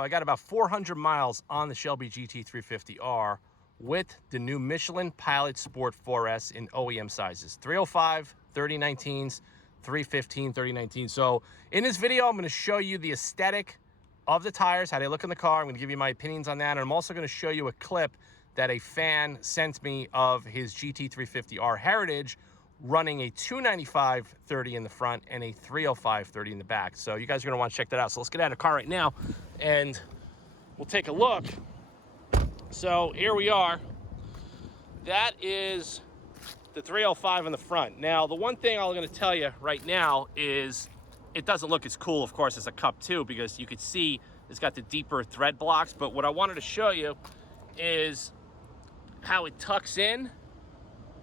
I got about 400 miles on the Shelby GT350R with the new Michelin Pilot Sport 4S in OEM sizes. 305, 3019s, 315, 3019. So in this video, I'm going to show you the aesthetic of the tires, how they look in the car. I'm going to give you my opinions on that. And I'm also going to show you a clip that a fan sent me of his GT350R Heritage running a 295/30 in the front and a 305/30 in the back. So you guys are going to want to check that out. So let's get out of the car right now and we'll take a look. So here we are. That is the 305 in the front. Now, the one thing I'm going to tell you right now is it doesn't look as cool, of course, as a Cup2 because you could see it's got the deeper thread blocks. But what I wanted to show you is how it tucks in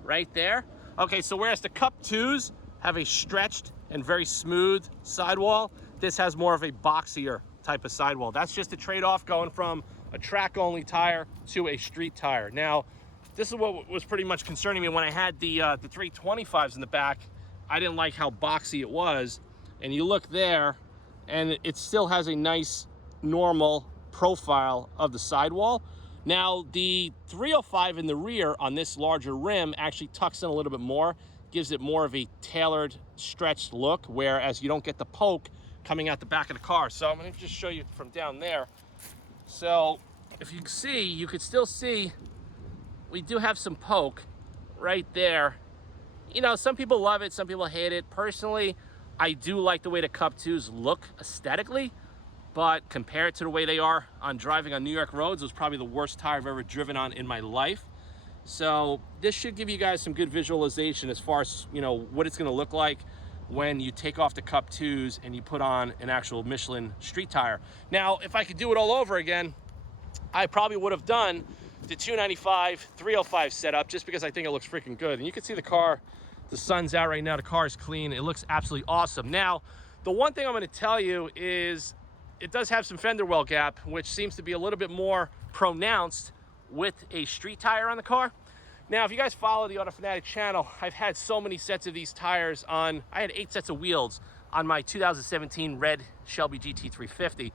right there. Okay, so whereas the Cup2s have a stretched and very smooth sidewall, this has more of a boxier type of sidewall. That's just a trade-off going from a track-only tire to a street tire. Now, this is what was pretty much concerning me when I had the 325s in the back. I didn't like how boxy it was. And you look there, and it still has a nice, normal profile of the sidewall. Now, the 305 in the rear on this larger rim actually tucks in a little bit more, gives it more of a tailored, stretched look, whereas you don't get the poke coming out the back of the car. So I'm going to just show you from down there. So if you can see, you could still see we do have some poke right there. You know, some people love it, some people hate it. Personally, I do like the way the Cup2s look aesthetically, but compared to the way they are on driving on New York roads, it was probably the worst tire I've ever driven on in my life. So this should give you guys some good visualization as far as, you know, what it's going to look like when you take off the Cup2s and you put on an actual Michelin street tire. Now, if I could do it all over again, I probably would have done the 295 305 setup just because I think it looks freaking good. And you can see the car, the sun's out right now, the car is clean, it looks absolutely awesome. Now, the one thing I'm going to tell you is it does have some fender well gap, which seems to be a little bit more pronounced with a street tire on the car. Now, if you guys follow the Auto Fanatic channel, I've had so many sets of these tires on, I had 8 sets of wheels on my 2017 red Shelby GT350.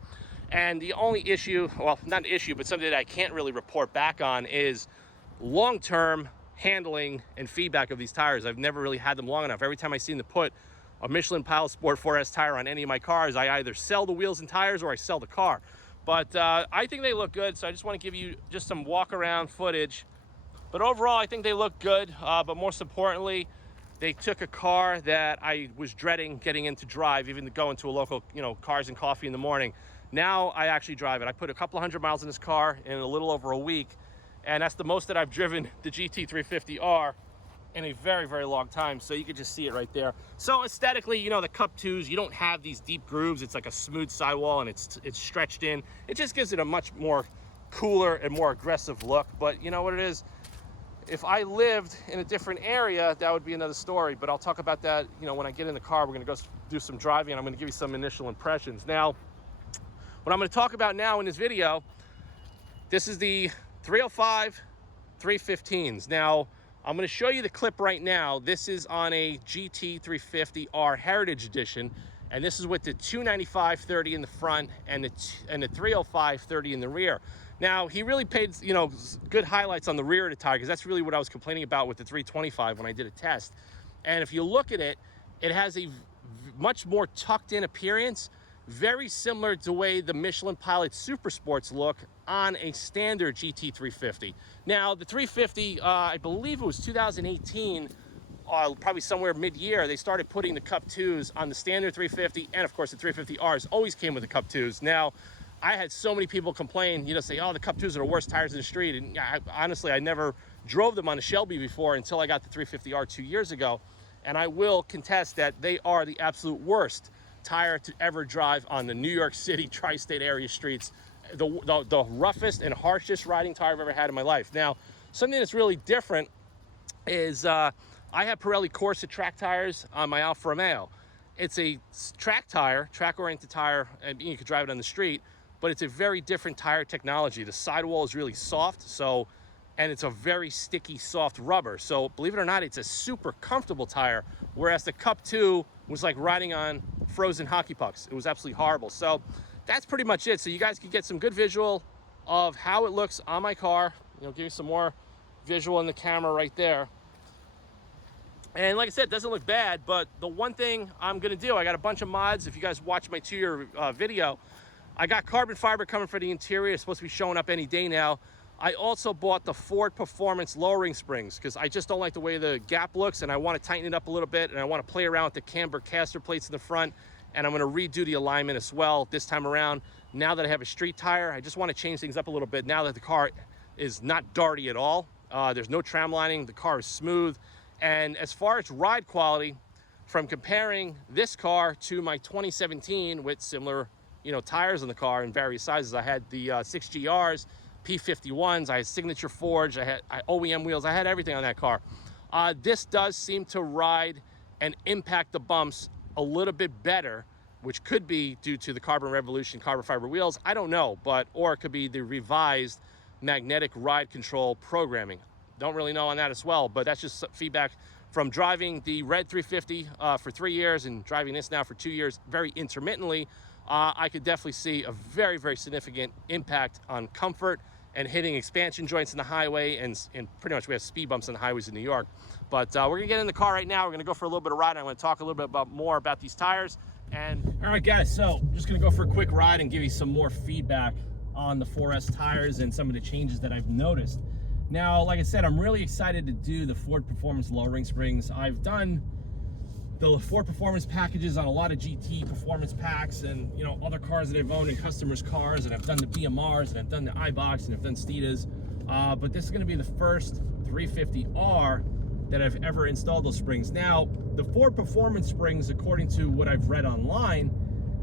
And the only issue, well, not an issue, but something that I can't really report back on is long-term handling and feedback of these tires. I've never really had them long enough. Every time I seem to put a Michelin Pilot Sport 4S tire on any of my cars, I either sell the wheels and tires or I sell the car. But I think they look good, so I just want to give you just some walk-around footage. But overall, I think they look good, but most importantly, they took a car that I was dreading getting into drive, even to go into a local, you know, Cars and Coffee in the morning. Now I actually drive it. I put a couple hundred miles in this car in a little over a week, and that's the most that I've driven the GT350R in a very, very long time. So you can just see it right there. So aesthetically, you know, the Cup2s, you don't have these deep grooves. It's like a smooth sidewall and it's stretched in. It just gives it a much more cooler and more aggressive look. But you know what it is? If I lived in a different area, that would be another story. But I'll talk about that, you know, when I get in the car. We're gonna go do some driving and I'm gonna give you some initial impressions. Now, what I'm gonna talk about now in this video, this is the 305 315s. Now, I'm going to show you the clip right now. This is on a GT350R Heritage Edition, and this is with the 295/30 in the front and the 305/30 in the rear. Now, he really paid, you know, good highlights on the rear of the tire because that's really what I was complaining about with the 325 when I did a test. And if you look at it, it has a much more tucked in appearance, very similar to the way the Michelin Pilot Super Sports look on a standard GT350. Now, the 350, I believe it was 2018, probably somewhere mid-year, they started putting the Cup2s on the standard 350, and of course the 350Rs always came with the Cup2s. Now, I had so many people complain, you know, say, oh, the Cup2s are the worst tires in the street, and honestly, I never drove them on a Shelby before until I got the 350R 2 years ago, and I will contest that they are the absolute worst tire to ever drive on the New York City tri-state area streets. The roughest and harshest riding tire I've ever had in my life. Now, something that's really different is I have Pirelli Corsa track tires on my Alfa Romeo. It's a track tire, track-oriented tire, and you can drive it on the street, but it's a very different tire technology. The sidewall is really soft, and it's a very sticky, soft rubber. So believe it or not, it's a super comfortable tire, whereas the Cup2 was like riding on frozen hockey pucks. It was absolutely horrible. So that's pretty much it. So you guys can get some good visual of how it looks on my car. You know, give you some more visual in the camera right there. And like I said, it doesn't look bad, but the one thing I'm gonna do, I got a bunch of mods. If you guys watch my 2-year video, I got carbon fiber coming for the interior. It's supposed to be showing up any day now. I also bought the Ford Performance lowering springs because I just don't like the way the gap looks, and I want to tighten it up a little bit, and I want to play around with the camber caster plates in the front, and I'm going to redo the alignment as well this time around. Now that I have a street tire, I just want to change things up a little bit now that the car is not darty at all. There's no tram lining. The car is smooth. And as far as ride quality, from comparing this car to my 2017 with similar, you know, tires in the car in various sizes, I had the 6GRs, P51s, I had Signature Forge, I had OEM wheels, I had everything on that car. This does seem to ride and impact the bumps a little bit better, which could be due to the Carbon Revolution carbon fiber wheels. I don't know, or it could be the revised magnetic ride control programming. Don't really know on that as well, but that's just feedback from driving the red 350 for 3 years and driving this now for 2 years very intermittently. I could definitely see a very, very significant impact on comfort and hitting expansion joints in the highway, and pretty much we have speed bumps on the highways in New York. But we're gonna get in the car right now. We're gonna go for a little bit of ride. I'm gonna talk a little bit more about these tires. And all right, guys, so I'm just gonna go for a quick ride and give you some more feedback on the 4S tires and some of the changes that I've noticed. Now, like I said, I'm really excited to do the Ford Performance lowering springs. I've done the Ford Performance packages on a lot of GT Performance packs and, you know, other cars that I've owned in customers' cars, and I've done the BMRs, and I've done the iBox, and I've done Steedas. But this is gonna be the first 350R that I've ever installed those springs. Now, the Ford Performance springs, according to what I've read online,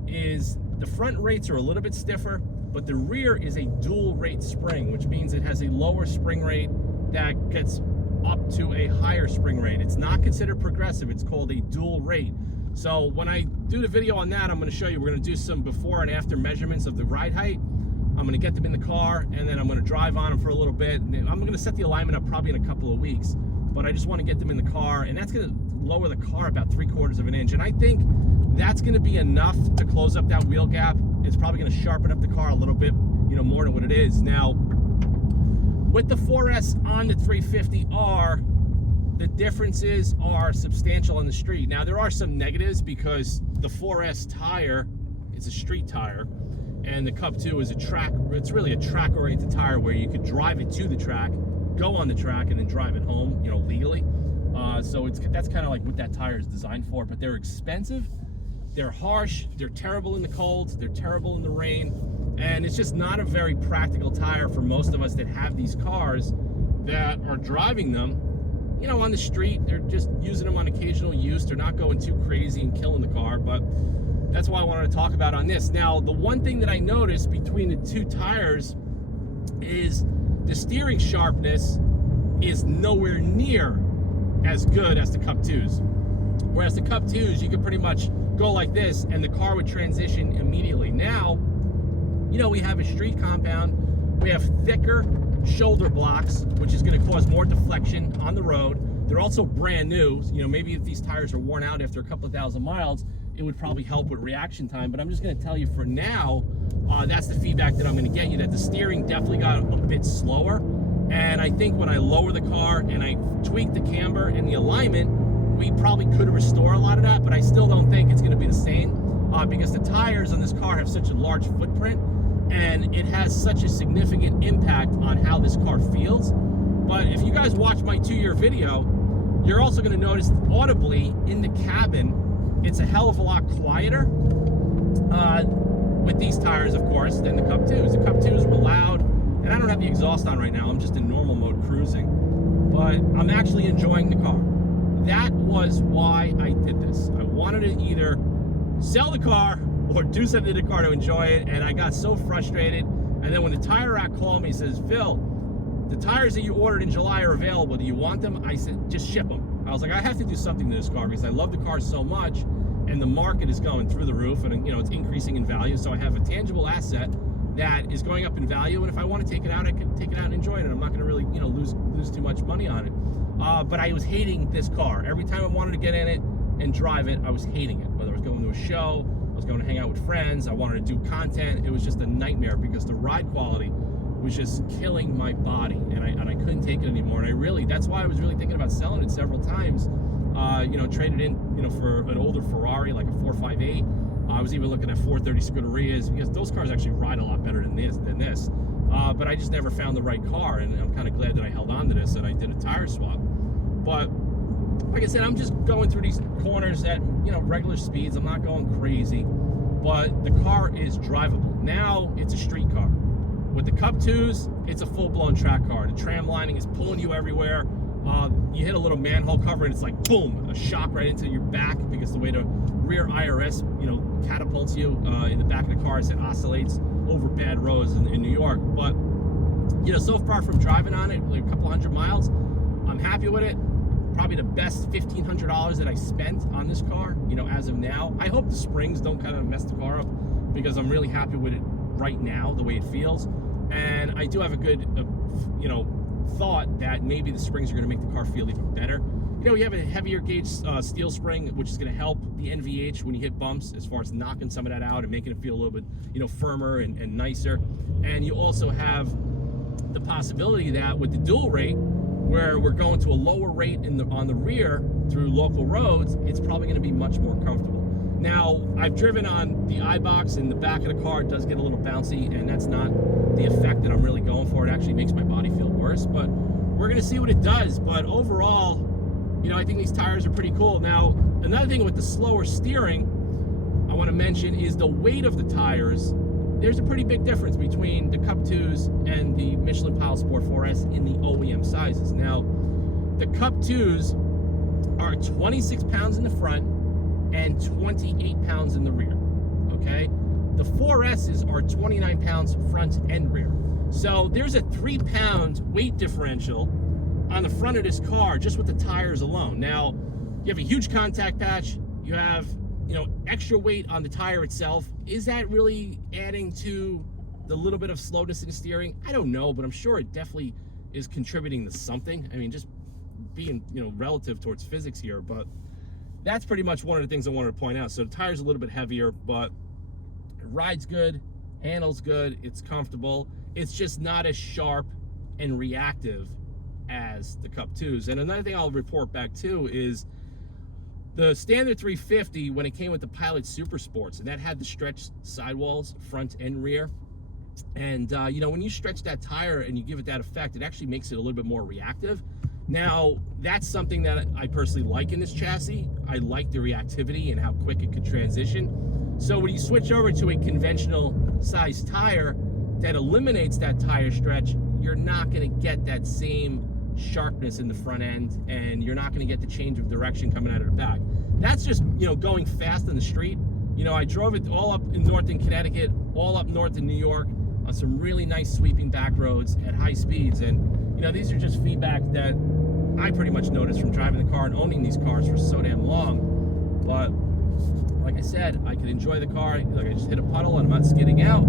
is the front rates are a little bit stiffer, but the rear is a dual rate spring, which means it has a lower spring rate that gets up to a higher spring rate. It's not considered progressive, it's called a dual rate. So when I do the video on that, I'm gonna show you, we're gonna do some before and after measurements of the ride height. I'm gonna get them in the car, and then I'm gonna drive on them for a little bit. And I'm gonna set the alignment up probably in a couple of weeks, but I just wanna get them in the car, and that's gonna lower the car about 3/4 of an inch. And I think that's gonna be enough to close up that wheel gap. It's probably gonna sharpen up the car a little bit, you know, more than what it is. Now, with the 4S on the 350R, the differences are substantial on the street. Now, there are some negatives because the 4S tire is a street tire, and the Cup2 is it's really a track-oriented tire where you could drive it to the track, go on the track, and then drive it home, you know, legally. So that's kind of like what that tire is designed for, but they're expensive, they're harsh, they're terrible in the cold, they're terrible in the rain, and it's just not a very practical tire for most of us that have these cars that are driving them, you know, on the street. They're just using them on occasional use. They're not going too crazy and killing the car, but that's why I wanted to talk about on this. Now, the one thing that I noticed between the two tires is the steering sharpness is nowhere near as good as the Cup2s. Whereas the Cup2s, you could pretty much go like this and the car would transition immediately. Now, you know, we have a street compound, we have thicker shoulder blocks, which is going to cause more deflection on the road. They're also brand new. You know, maybe if these tires are worn out after a couple of thousand miles, it would probably help with reaction time. But I'm just going to tell you for now, that's the feedback that I'm going to get you, that the steering definitely got a bit slower. And I think when I lower the car and I tweak the camber and the alignment, we probably could restore a lot of that, but I still don't think it's going to be the same because the tires on this car have such a large footprint, and it has such a significant impact on how this car feels. But if you guys watch my 2-year video, you're also going to notice audibly in the cabin, it's a hell of a lot quieter with these tires, of course, than the Cup2s. The Cup2s were loud, and I don't have the exhaust on right now. I'm just in normal mode cruising, but I'm actually enjoying the car. That was why I did this. I wanted to either sell the car or do something to the car to enjoy it, and I got so frustrated. And then when the tire rack called me, he says, Phil, the tires that you ordered in July are available. Do you want them? I said, just ship them. I was like, I have to do something to this car because I love the car so much, and the market is going through the roof, and you know, it's increasing in value. So I have a tangible asset that is going up in value, and if I want to take it out, I can take it out and enjoy it, and I'm not going to really, you know, lose too much money on it. But I was hating this car. Every time I wanted to get in it and drive it, I was hating it. Whether I was going to a show, I was going to hang out with friends. I wanted to do content. It was just a nightmare because the ride quality was just killing my body, and I couldn't take it anymore. And that's why I was really thinking about selling it several times. Traded in, for an older Ferrari, like a 458. I was even looking at 430 Scuderias, because those cars actually ride a lot better than this. But I just never found the right car, and I'm kind of glad that I held on to this and I did a tire swap. But like I said, I'm just going through these corners at regular speeds. I'm not going crazy, but the car is drivable. Now it's a street car. With the Cup2s, it's a full-blown track car. The tram lining is pulling you everywhere. You hit a little manhole cover and it's like boom, a shock right into your back, because the way the rear IRS catapults you in the back of the car as it oscillates over bad roads in New York. But so far from driving on it, like a couple hundred miles, I'm happy with it. Probably the best $1,500 that I spent on this car, as of now. I hope the springs don't kind of mess the car up, because I'm really happy with it right now, the way it feels. And I do have a good thought that maybe the springs are going to make the car feel even better. You have a heavier gauge steel spring, which is going to help the NVH when you hit bumps, as far as knocking some of that out and making it feel a little bit firmer and nicer. And you also have the possibility that with the dual rate, where we're going to a lower rate on the rear through local roads, it's probably going to be much more comfortable. Now, I've driven on the iBox, and the back of the car does get a little bouncy, and that's not the effect that I'm really going for. It actually makes my body feel worse, but we're going to see what it does. But overall, I think these tires are pretty cool. Now, another thing with the slower steering I want to mention is the weight of the tires. There's a pretty big difference between the Cup2s and the Michelin Pilot Sport 4S in the OEM sizes. Now, the Cup2s are 26 pounds in the front and 28 pounds in the rear, okay? The 4S's are 29 pounds front and rear. So there's a 3-pound weight differential on the front of this car just with the tires alone. Now, you have a huge contact patch, you have extra weight on the tire itself. Is that really adding to the little bit of slowness in the steering? I don't know, but I'm sure it definitely is contributing to something. I mean, just being relative towards physics here, but that's pretty much one of the things I wanted to point out. So the tire's a little bit heavier, but it rides good, handles good, it's comfortable. It's just not as sharp and reactive as the Cup2s. And another thing I'll report back too is the standard 350, when it came with the Pilot Super Sports, and that had the stretched sidewalls, front and rear. And when you stretch that tire and you give it that effect, it actually makes it a little bit more reactive. Now, that's something that I personally like in this chassis. I like the reactivity and how quick it could transition. So when you switch over to a conventional size tire that eliminates that tire stretch, you're not going to get that same sharpness in the front end, and you're not going to get the change of direction coming out of the back. That's just going fast on the street. I drove it all up in northern Connecticut, all up north in New York, on some really nice sweeping back roads at high speeds. And these are just feedback that I pretty much noticed from driving the car and owning these cars for so damn long. But like I said, I could enjoy the car. Like, I just hit a puddle and I'm not skidding out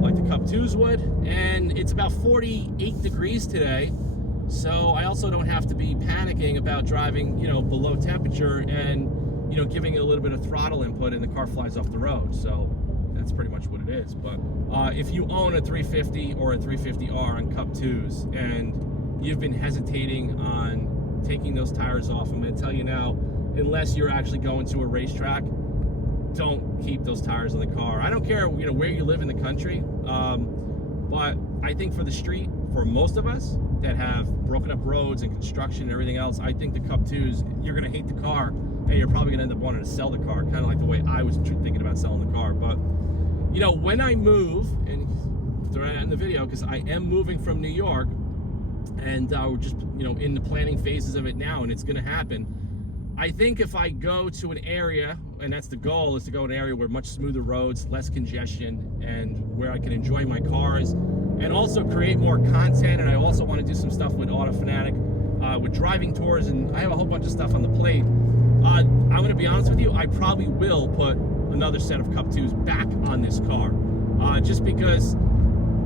like the Cup2s would. And it's about 48 degrees today. So I also don't have to be panicking about driving, below temperature and, giving it a little bit of throttle input and the car flies off the road. So that's pretty much what it is. But if you own a 350 or a 350R on Cup2s and you've been hesitating on taking those tires off, I'm going to tell you now, unless you're actually going to a racetrack, don't keep those tires on the car. I don't care, where you live in the country, but I think for the street, for most of us that have broken up roads and construction and everything else, I think the Cup2s, you're going to hate the car, and you're probably going to end up wanting to sell the car, kind of like the way I was thinking about selling the car. But, when I move, and throw that in the video, because I am moving from New York, and we're just, in the planning phases of it now, and it's going to happen. I think if I go to an area, and that's the goal, is to go to an area where much smoother roads, less congestion, and where I can enjoy my cars, and also create more content. And I also want to do some stuff with Auto Fanatic, with driving tours, and I have a whole bunch of stuff on the plate. I'm going to be honest with you, I probably will put another set of Cup2s back on this car, just because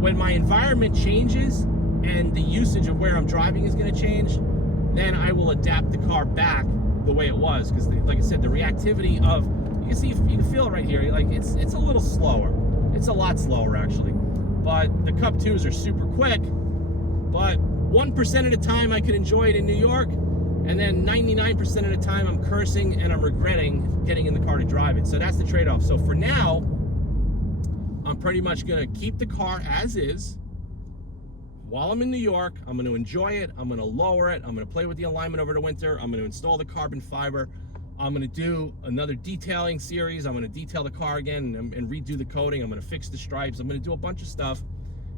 when my environment changes and the usage of where I'm driving is going to change, then I will adapt the car back the way it was. Because like I said, the reactivity of You see, you can feel it right here. Like it's a little slower. It's a lot slower actually. But the Cup2s are super quick. But 1% of the time I can enjoy it in New York, and then 99% of the time I'm cursing and I'm regretting getting in the car to drive it. So that's the trade-off. So for now, I'm pretty much gonna keep the car as is. While I'm in New York, I'm gonna enjoy it, I'm gonna lower it, I'm gonna play with the alignment over the winter, I'm gonna install the carbon fiber, I'm gonna do another detailing series, I'm gonna detail the car again and redo the coating, I'm gonna fix the stripes, I'm gonna do a bunch of stuff.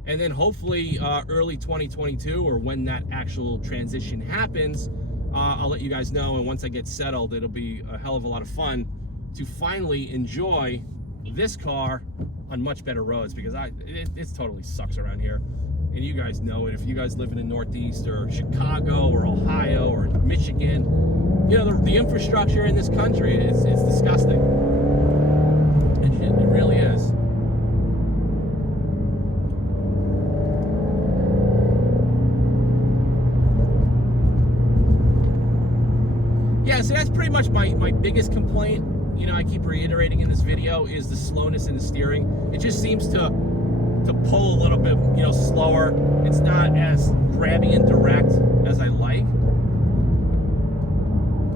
And then hopefully early 2022, or when that actual transition happens, I'll let you guys know, and once I get settled, it'll be a hell of a lot of fun to finally enjoy this car on much better roads, because it totally sucks around here. And you guys know it. If you guys live in the Northeast or Chicago or Ohio or Michigan, you know, the infrastructure in this country is disgusting. It really is. Yeah, so that's pretty much my biggest complaint. You know, I keep reiterating in this video, is the slowness in the steering. It just seems to pull a little bit, you know, slower. It's not as grabby and direct as I like.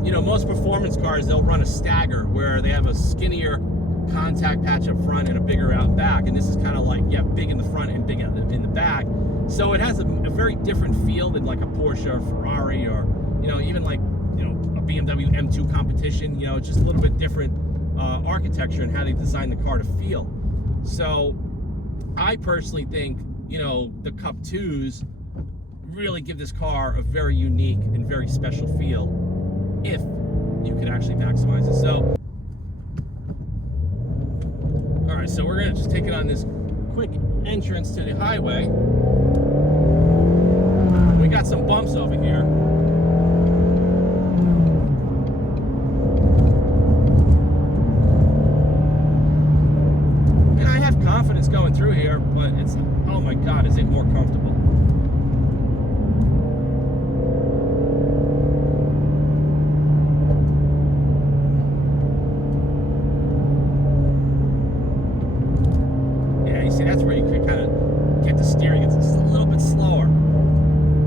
You know, most performance cars, they'll run a stagger where they have a skinnier contact patch up front and a bigger out back. And this is kind of like, yeah, big in the front and big in the back. So it has a very different feel than like a Porsche or Ferrari, or, you know, even like, you know, a BMW M2 competition. You know, it's just a little bit different architecture and how they design the car to feel. So I personally think, you know, the Cup2s really give this car a very unique and very special feel if you can actually maximize it. So, all right, so we're gonna just take it on this quick entrance to the highway. We got some bumps over here. Confidence going through here, but it's, oh my God, is it more comfortable. Yeah, you see, that's where you can kind of get the steering. It's just a little bit slower.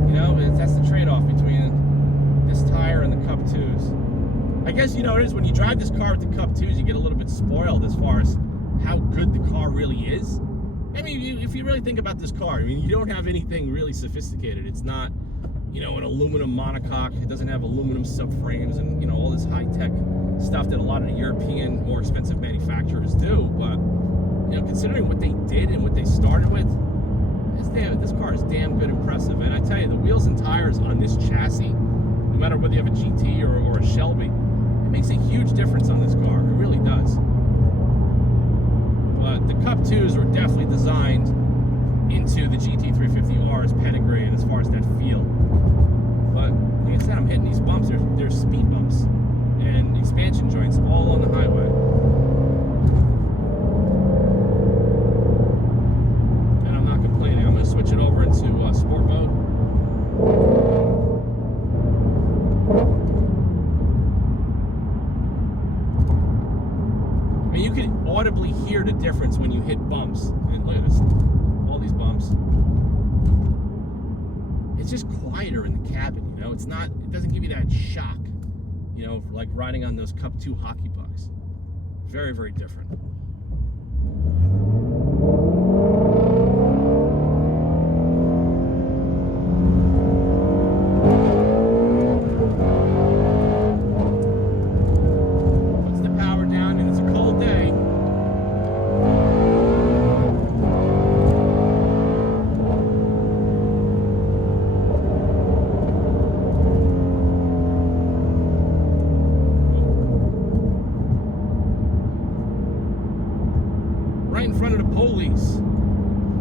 You know, that's the trade-off between this tire and the Cup2s. I guess, you know, it is when you drive this car with the Cup2s, you get a little bit spoiled as far as how good the car really is. I mean, if you really think about this car, I mean, you don't have anything really sophisticated. It's not, you know, an aluminum monocoque. It doesn't have aluminum subframes and, you know, all this high-tech stuff that a lot of the European, more expensive manufacturers do. But, you know, considering what they did and what they started with, this car is damn good, impressive. And I tell you, the wheels and tires on this chassis, no matter whether you have a GT or a Shelby, it makes a huge difference on this car. It really does. But the Cup2s were definitely designed into the GT350R's pedigree and as far as that feel. But like I said, I'm hitting these bumps. There's speed bumps and expansion joints all on the highway. And I'm not complaining. I'm going to switch it over into sport mode. You can audibly hear the difference when you hit bumps. And look at this, all these bumps. It's just quieter in the cabin, you know? It doesn't give you that shock, you know, like riding on those Cup2 hockey pucks. Very, very different. In front of the police.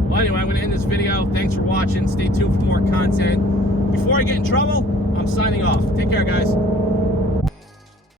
Well, anyway, I'm going to end this video. Thanks for watching. Stay tuned for more content. Before I get in trouble, I'm signing off. Take care, guys.